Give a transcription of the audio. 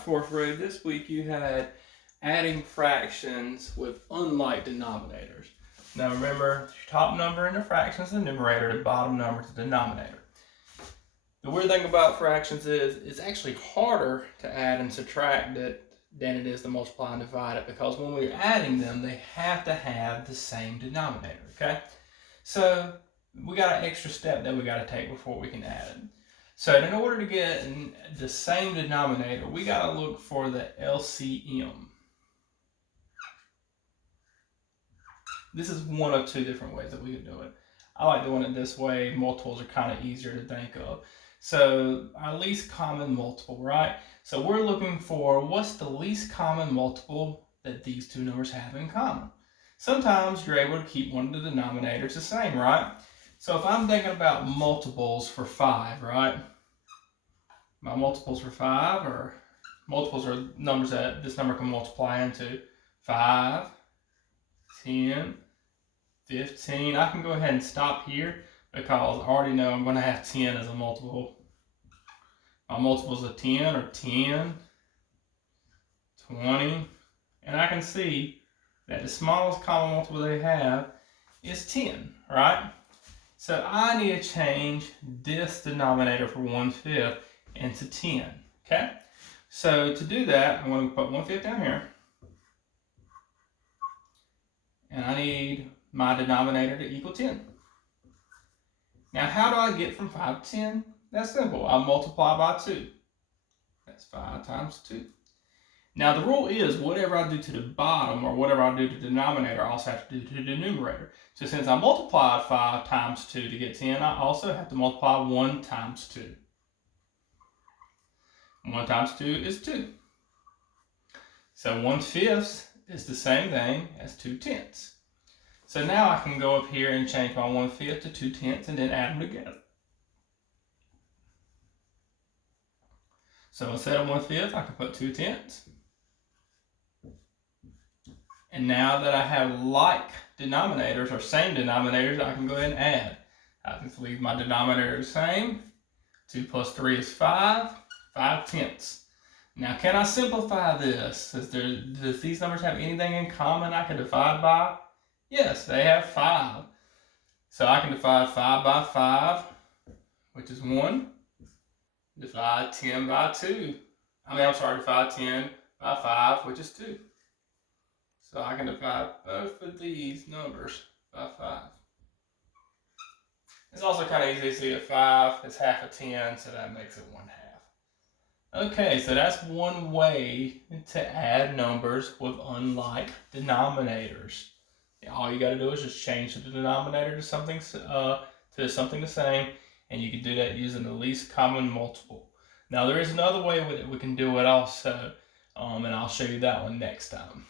right, fourth grade, this week you had adding fractions with unlike denominators. Now remember, the top number in the fraction is the numerator, the bottom number is the denominator. The weird thing about fractions is it's actually harder to add and subtract it than it is to multiply and divide it, because when we're adding them, they have to have the same denominator, okay? So we got an extra step that we got to take before we can add it. So in order to get the same denominator, we got to look for the LCM. This is one of two different ways that we can do it. I like doing it this way. Multiples are kind of easier to think of. So our least common multiple, right? So we're looking for what's the least common multiple that these two numbers have in common. Sometimes you're able to keep one of the denominators the same, right? So if I'm thinking about multiples for 5, right? My multiples for 5, or multiples are numbers that this number can multiply into. 5, 10, 15. I can go ahead and stop here because I already know I'm going to have 10 as a multiple. My multiples of 10 are 10, 20, and I can see that the smallest common multiple they have is 10, right? So I need to change this denominator for 1/5 into 10, okay? So to do that, I'm going to put 1/5 down here. And I need my denominator to equal 10. Now, how do I get from 5 to 10? That's simple. I multiply by 2. That's 5 times 2. Now, the rule is whatever I do to the bottom or whatever I do to the denominator, I also have to do to the numerator. So since I multiplied 5 times 2 to get 10, I also have to multiply 1 times 2. 1 times 2 is 2. So 1/5 is the same thing as 2/10. So now I can go up here and change my 1/5 to 2/10 and then add them together. So instead of 1/5, I can put 2/10. And now that I have like denominators or same denominators, I can go ahead and add. I can leave my denominator the same. 2 plus 3 is 5, 5/10. Now, can I simplify this? Does these numbers have anything in common I can divide by? Yes, they have 5. So I can divide 5 by 5, which is 1. Divide 10 by 2. Divide 10 by 5, which is 2. So I can divide both of these numbers by 5. It's also kind of easy to see that 5 is half of 10, so that makes it 1/2. Okay, so that's one way to add numbers with unlike denominators. All you got to do is just change the denominator to something the same, and you can do that using the least common multiple. Now there is another way that we can do it also, and I'll show you that one next time.